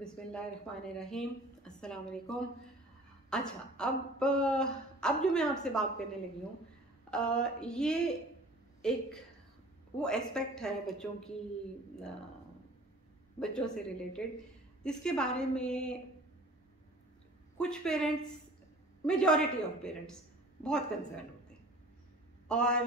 बिस्मिल्लाहिर्रहमानिर्रहीम, अस्सलाम वालेकुम। अच्छा, अब जो मैं आपसे बात करने लगी हूँ, ये एक वो एस्पेक्ट है बच्चों से रिलेटेड, जिसके बारे में कुछ पेरेंट्स, मेजॉरिटी ऑफ पेरेंट्स बहुत कंसर्न होते हैं और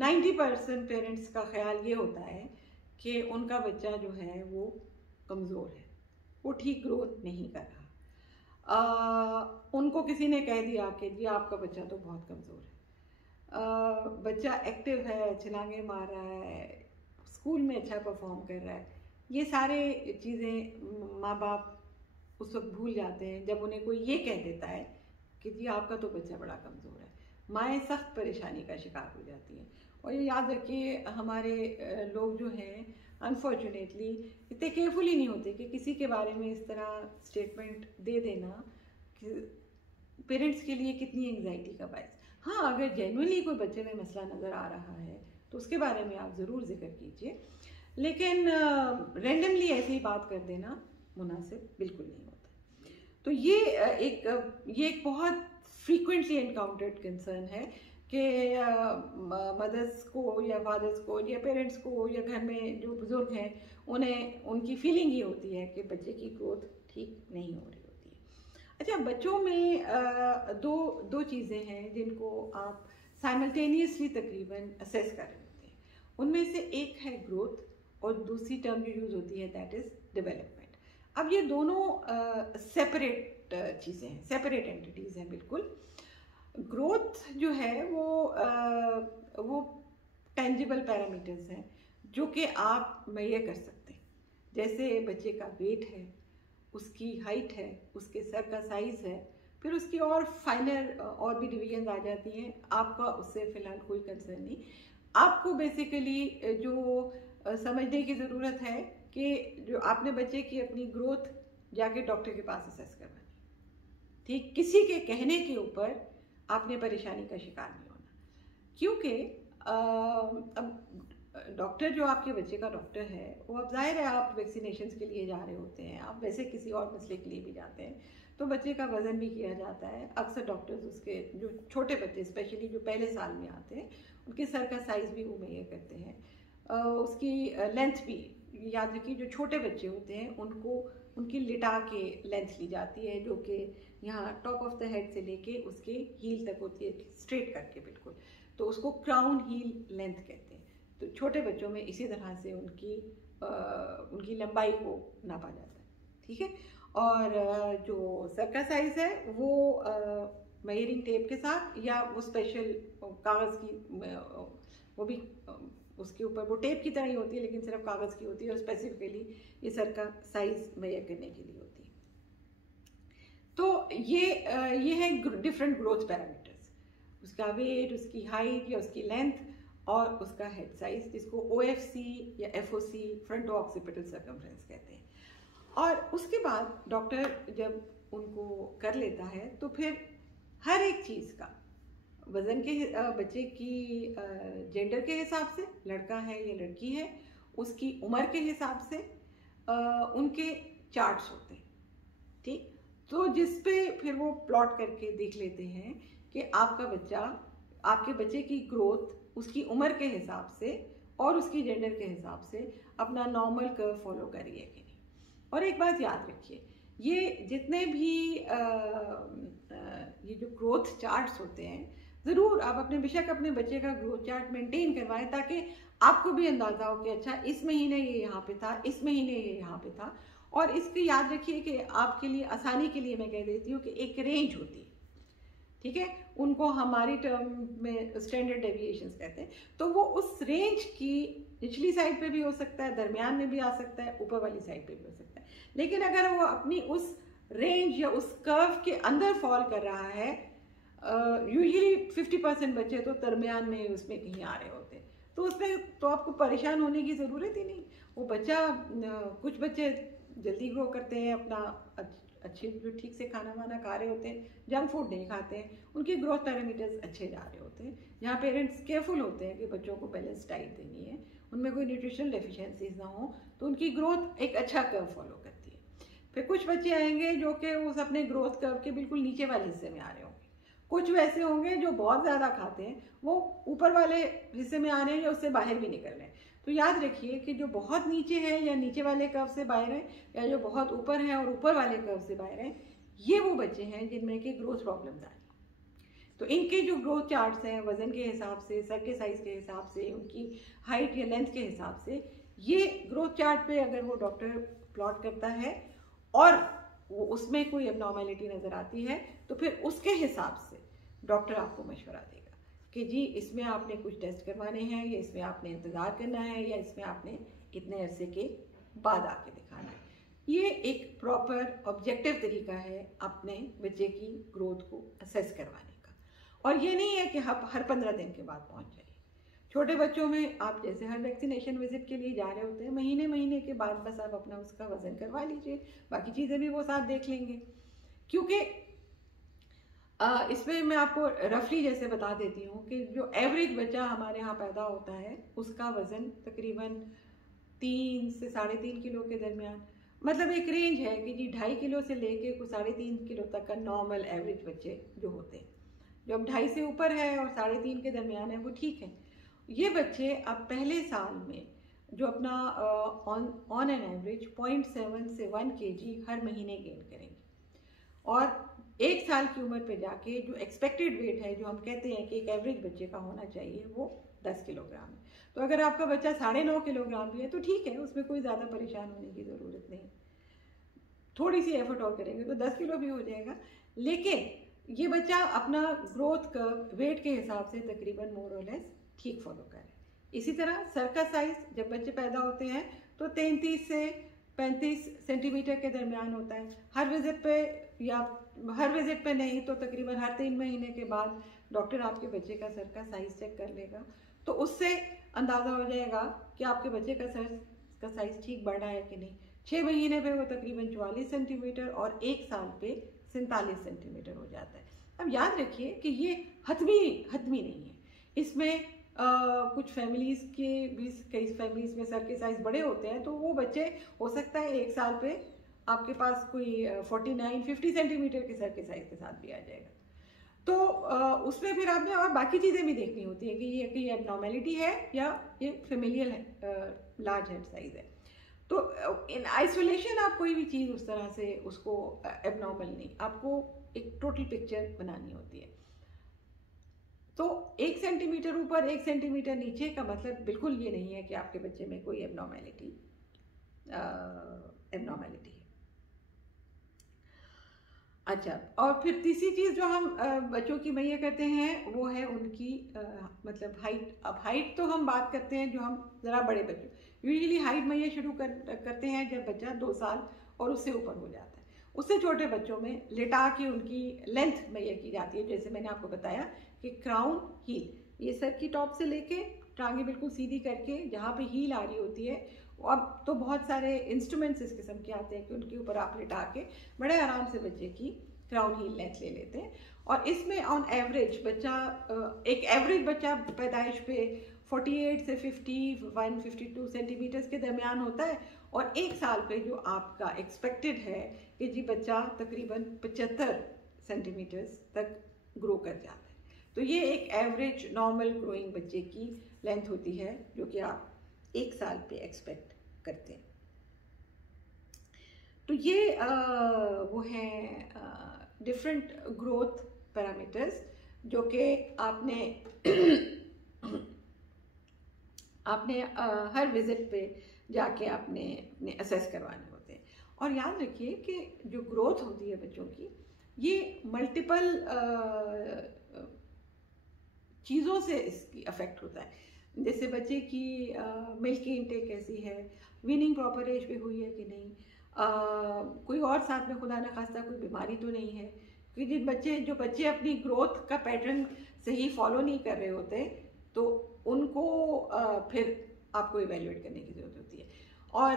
90% पेरेंट्स का ख्याल ये होता है कि उनका बच्चा जो है वो कमज़ोर है, वो ठीक ग्रोथ नहीं कर रहा। उनको किसी ने कह दिया कि जी आपका बच्चा तो बहुत कमज़ोर है, बच्चा एक्टिव है, छलांगे मार रहा है, स्कूल में अच्छा परफॉर्म कर रहा है। ये सारे चीज़ें माँ बाप उस वक्त भूल जाते हैं जब उन्हें कोई ये कह देता है कि जी आपका तो बच्चा बड़ा कमज़ोर है। माएँ सख्त परेशानी का शिकार हो जाती हैं। और ये याद रखिए, हमारे लोग जो हैं अनफॉर्चुनेटली इतने केयरफुल ही नहीं होते कि किसी के बारे में इस तरह स्टेटमेंट दे देना कि पेरेंट्स के लिए कितनी एंग्जाइटी का बायस। हाँ, अगर जेन्युइनली कोई बच्चे में मसला नज़र आ रहा है तो उसके बारे में आप ज़रूर जिक्र कीजिए, लेकिन रैंडमली ऐसे ही बात कर देना मुनासिब बिल्कुल नहीं होता। तो ये एक बहुत फ्रीक्वेंटली एनकाउंटर्ड कंसर्न है कि मदर्स को या फादर्स को या पेरेंट्स को या घर में जो बुज़ुर्ग हैं उन्हें उनकी फीलिंग ये होती है कि बच्चे की ग्रोथ ठीक नहीं हो रही होती है। अच्छा, बच्चों में दो चीज़ें हैं जिनको आप साइमल्टेनियसली तकरीबन असेस कर रहे होते हैं। उनमें से एक है ग्रोथ और दूसरी टर्म जो यूज़ होती है दैट इज़ डेवलपमेंट। अब ये दोनों सेपरेट चीज़ें हैं, सेपरेट एंटिटीज़ हैं बिल्कुल। ग्रोथ जो है वो टेंजिबल पैरामीटर्स हैं जो कि आप मेजर कर सकते हैं, जैसे बच्चे का वेट है, उसकी हाइट है, उसके सर का साइज़ है, फिर उसकी और फाइनर और भी डिवीजन आ जाती हैं। आपका उससे फ़िलहाल कोई कंसर्न नहीं। आपको बेसिकली जो समझने की ज़रूरत है कि जो आपने बच्चे की अपनी ग्रोथ जाके डॉक्टर के पास असेस करवानी, ठीक, किसी के कहने के ऊपर आपने परेशानी का शिकार नहीं होना। क्योंकि अब डॉक्टर जो आपके बच्चे का डॉक्टर है वो, अब जाहिर है आप वैक्सीनेशंस के लिए जा रहे होते हैं, आप वैसे किसी और मसले के लिए भी जाते हैं, तो बच्चे का वज़न भी किया जाता है। अक्सर डॉक्टर्स उसके जो छोटे बच्चे स्पेशली जो पहले साल में आते हैं उनके सर का साइज़ भी वो मेजर करते हैं, उसकी लेंथ भी। याद रखिए, जो छोटे बच्चे होते हैं उनको उनकी लिटा के लेंथ ली जाती है, जो कि यहाँ टॉप ऑफ द हेड से लेके उसके हील तक होती है, स्ट्रेट करके बिल्कुल, तो उसको क्राउन हील लेंथ कहते हैं। तो छोटे बच्चों में इसी तरह से उनकी लंबाई को नापा जाता है, ठीक है। और जो सर का साइज़ है वो मेजरिंग टेप के साथ या वो स्पेशल कागज़ की, वो भी उसके ऊपर वो टेप की तरह ही होती है लेकिन सिर्फ कागज़ की होती है और स्पेसिफिकली ये सर का साइज़ मेजर करने के लिए होती है। तो ये है डिफरेंट ग्रोथ पैरामीटर्स, उसका वेट, उसकी हाइट या उसकी लेंथ और उसका हेड साइज, जिसको OFC या FOC, फ्रंटो ऑक्सीपिटल सर्कमफ्रेंस कहते हैं। और उसके बाद डॉक्टर जब उनको कर लेता है तो फिर हर एक चीज़ का वज़न के बच्चे की जेंडर के हिसाब से, लड़का है या लड़की है, उसकी उम्र के हिसाब से उनके चार्ट्स होते हैं, ठीक। तो जिस पे फिर वो प्लॉट करके देख लेते हैं कि आपके बच्चे की ग्रोथ उसकी उम्र के हिसाब से और उसकी जेंडर के हिसाब से अपना नॉर्मल कर्व फॉलो कर रही है कि नहीं। और एक बात याद रखिए, ये जितने भी ये जो ग्रोथ चार्ट्स होते हैं, ज़रूर आप अपने बच्चे का ग्रोथ चार्ट मेंटेन करवाएं ताकि आपको भी अंदाज़ा हो कि अच्छा इस महीने ये यहाँ पे था, इस महीने ये यहाँ पे था। और इसकी याद रखिए कि आपके लिए आसानी के लिए मैं कह देती हूँ कि एक रेंज होती है, ठीक है, उनको हमारी टर्म में स्टैंडर्ड डेविएशंस कहते हैं। तो वो उस रेंज की निचली साइड पे भी हो सकता है, दरमियान में भी आ सकता है, ऊपर वाली साइड पे भी हो सकता है। लेकिन अगर वो अपनी उस रेंज या उस कर्व के अंदर फॉल कर रहा है, यूजुअली 50% बच्चे तो दरमियान में उसमें कहीं आ रहे होते हैं, तो उसमें तो आपको परेशान होने की ज़रूरत ही नहीं। वो बच्चा, कुछ बच्चे जल्दी ग्रो करते हैं, अपना अच्छे जो ठीक से खाना वाना खा रहे होते हैं, जंक फूड नहीं खाते हैं, उनके ग्रोथ पैरामीटर्स अच्छे जा रहे होते हैं। यहाँ पेरेंट्स केयरफुल होते हैं कि बच्चों को बैलेंस डाइट देनी है, उनमें कोई न्यूट्रिशनल डेफिशिएंसीज ना हो, तो उनकी ग्रोथ एक अच्छा कर्व फॉलो करती है। फिर कुछ बच्चे आएंगे जो कि उस अपने ग्रोथ कर्व के बिल्कुल नीचे वाले हिस्से में आ रहे होंगे, कुछ वैसे होंगे जो बहुत ज़्यादा खाते हैं, वो ऊपर वाले हिस्से में आ रहे हैं या उससे बाहर भी निकल रहे हैं। तो याद रखिए कि जो बहुत नीचे है या नीचे वाले कर्व से बाहर है, या जो बहुत ऊपर है और ऊपर वाले कर्व से बाहर है, ये वो बच्चे हैं जिनमें कि ग्रोथ प्रॉब्लम्स आए। तो इनके जो ग्रोथ चार्ट्स हैं वजन के हिसाब से, सर के साइज के हिसाब से, उनकी हाइट या लेंथ के हिसाब से, ये ग्रोथ चार्ट पे अगर वो डॉक्टर प्लॉट करता है और वो उसमें कोई एबनॉर्मेलिटी नज़र आती है, तो फिर उसके हिसाब से डॉक्टर आपको मशवरा देगा कि जी इसमें आपने कुछ टेस्ट करवाने हैं, या इसमें आपने इंतज़ार करना है, या इसमें आपने इतने अरसे के बाद आके दिखाना है। ये एक प्रॉपर ऑब्जेक्टिव तरीका है अपने बच्चे की ग्रोथ को असेस करवाने का। और ये नहीं है कि आप हर 15 दिन के बाद पहुंच जाइए। छोटे बच्चों में आप जैसे हर वैक्सीनेशन विजिट के लिए जा रहे होते हैं, महीने महीने के बाद बस आप अपना उसका वजन करवा लीजिए, बाकी चीज़ें भी वो साथ देख लेंगे। क्योंकि इसमें मैं आपको रफली जैसे बता देती हूँ कि जो एवरेज बच्चा हमारे यहाँ पैदा होता है उसका वज़न तकरीबन 3 से 3.5 किलो के दरमियान, मतलब एक रेंज है कि जी 2.5 किलो से लेके कुछ 3.5 किलो तक का नॉर्मल एवरेज बच्चे जो होते हैं। जो अब 2.5 से ऊपर है और 3.5 के दरमियान है वो ठीक है। ये बच्चे अब पहले साल में जो अपना ऑन एन एवरेज 0.7 से 1 kg हर महीने गेन करेंगे, और 1 साल की उम्र पे जाके जो एक्सपेक्टेड वेट है, जो हम कहते हैं कि एक एवरेज बच्चे का होना चाहिए, वो 10 किलोग्राम है। तो अगर आपका बच्चा 9.5 किलोग्राम भी है तो ठीक है, उसमें कोई ज़्यादा परेशान होने की ज़रूरत नहीं। थोड़ी सी एफर्ट और करेंगे तो 10 किलो भी हो जाएगा। लेकिन ये बच्चा अपना ग्रोथ कर्व वेट के हिसाब से तकरीबन मोर और लेस ठीक फॉलो करें। इसी तरह सर का साइज जब बच्चे पैदा होते हैं तो 33 से 35 सेंटीमीटर के दरमियान होता है। हर विजिट पे, या हर विजिट पे नहीं तो तकरीबन हर 3 महीने के बाद डॉक्टर आपके बच्चे का सर का साइज चेक कर लेगा, तो उससे अंदाज़ा हो जाएगा कि आपके बच्चे का सर का साइज ठीक बढ़ा है कि नहीं। 6 महीने पे वो तकरीबन 44 सेंटीमीटर और 1 साल पे 47 सेंटीमीटर हो जाता है। अब याद रखिए कि ये हतमी नहीं है। इसमें कुछ फैमिलीज़ के भी, कई फैमिलीज़ में सर के साइज़ बड़े होते हैं, तो वो बच्चे हो सकता है 1 साल पे आपके पास कोई 49-50 सेंटीमीटर के सर के साइज़ के साथ भी आ जाएगा। तो उसमें फिर आपने और बाकी चीज़ें भी देखनी होती है कि ये एबनॉर्मेलिटी है या ये फेमिलियल लार्ज हेड साइज़ है। तो इन आइसोलेशन आप कोई भी चीज़ उस तरह से उसको एबनॉर्मल नहीं, आपको एक टोटल पिक्चर बनानी होती है। तो 1 सेंटीमीटर ऊपर 1 सेंटीमीटर नीचे का मतलब बिल्कुल ये नहीं है कि आपके बच्चे में कोई एबनॉर्मेलिटी है। अच्छा, और फिर तीसरी चीज़ जो हम बच्चों की मैया करते हैं वो है उनकी मतलब हाइट। अब हाइट तो हम बात करते हैं जो हम ज़रा बड़े बच्चों, यूजुअली हाइट मैया शुरू करते हैं जब बच्चा 2 साल और उससे ऊपर हो जाता है। उससे छोटे बच्चों में लेटा के उनकी लेंथ मैया की जाती है, जैसे मैंने आपको बताया कि क्राउन हील, ये सर की टॉप से लेके टांगे बिल्कुल सीधी करके जहाँ पे हील आ रही होती है। अब तो बहुत सारे इंस्ट्रूमेंट्स इस किस्म के आते हैं कि उनके ऊपर आप लिटा के बड़े आराम से बच्चे की क्राउन हील लेंथ ले लेते हैं। और इसमें ऑन एवरेज बच्चा, एक एवरेज बच्चा पैदाइश पे 48 से 51-52 सेंटीमीटर के दरमियान होता है, और 1 साल पे जो आपका एक्सपेक्टेड है कि जी बच्चा तकरीबन 75 सेंटीमीटर तक ग्रो कर जाता है। तो ये एक एवरेज नॉर्मल ग्रोइंग बच्चे की लेंथ होती है जो कि आप 1 साल पे एक्सपेक्ट करते हैं। तो ये वो हैं डिफरेंट ग्रोथ पैरामीटर्स जो कि आपने हर विजिट पे जाके आपने असेस करवाने होते हैं। और याद रखिए कि जो ग्रोथ होती है बच्चों की, ये मल्टीपल चीज़ों से इसकी अफेक्ट होता है। जैसे बच्चे की मिल्क की इनटेक कैसी है, वीनिंग प्रॉपर एज पे हुई है कि नहीं, कोई और साथ में खुदा न खास्ता कोई बीमारी तो नहीं है। क्योंकि जो बच्चे अपनी ग्रोथ का पैटर्न सही फॉलो नहीं कर रहे होते, तो उनको फिर आपको इवेल्युएट करने की ज़रूरत होती है। और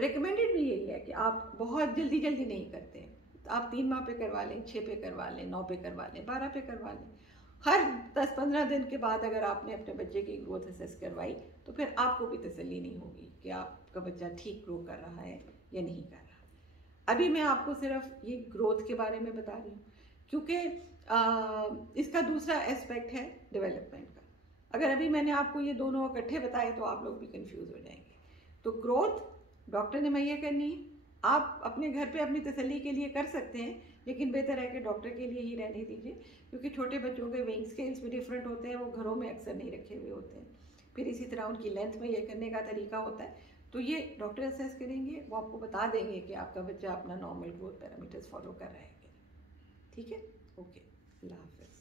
रिकमेंडेड भी यही है कि आप बहुत जल्दी नहीं करते हैं। आप 3 माह पे करवा लें, 6 पे करवा लें, 9 पे करवा लें, 12 पे करवा लें। हर 10-15 दिन के बाद अगर आपने अपने बच्चे की ग्रोथ असेस करवाई तो फिर आपको भी तसल्ली नहीं होगी कि आपका बच्चा ठीक ग्रो कर रहा है या नहीं कर रहा। अभी मैं आपको सिर्फ ये ग्रोथ के बारे में बता रही हूँ, क्योंकि इसका दूसरा एस्पेक्ट है डेवलपमेंट का। अगर अभी मैंने आपको ये दोनों इकट्ठे बताए तो आप लोग भी कंफ्यूज हो जाएंगे। तो ग्रोथ डॉक्टर ने मुहैया करनी है, आप अपने घर पे अपनी तसल्ली के लिए कर सकते हैं, लेकिन बेहतर है कि डॉक्टर के लिए ही रहने दीजिए, क्योंकि छोटे बच्चों के वेइंग स्केल्स भी डिफरेंट होते हैं, वो घरों में अक्सर नहीं रखे हुए होते हैं। फिर इसी तरह उनकी लेंथ में ये करने का तरीका होता है, तो ये डॉक्टर असेस करेंगे, वो आपको बता देंगे कि आपका बच्चा अपना नॉर्मल ग्रोथ पैरामीटर्स फॉलो कर रहा है कि नहीं। ठीक है, ओके, अल्लाह हाफिज़।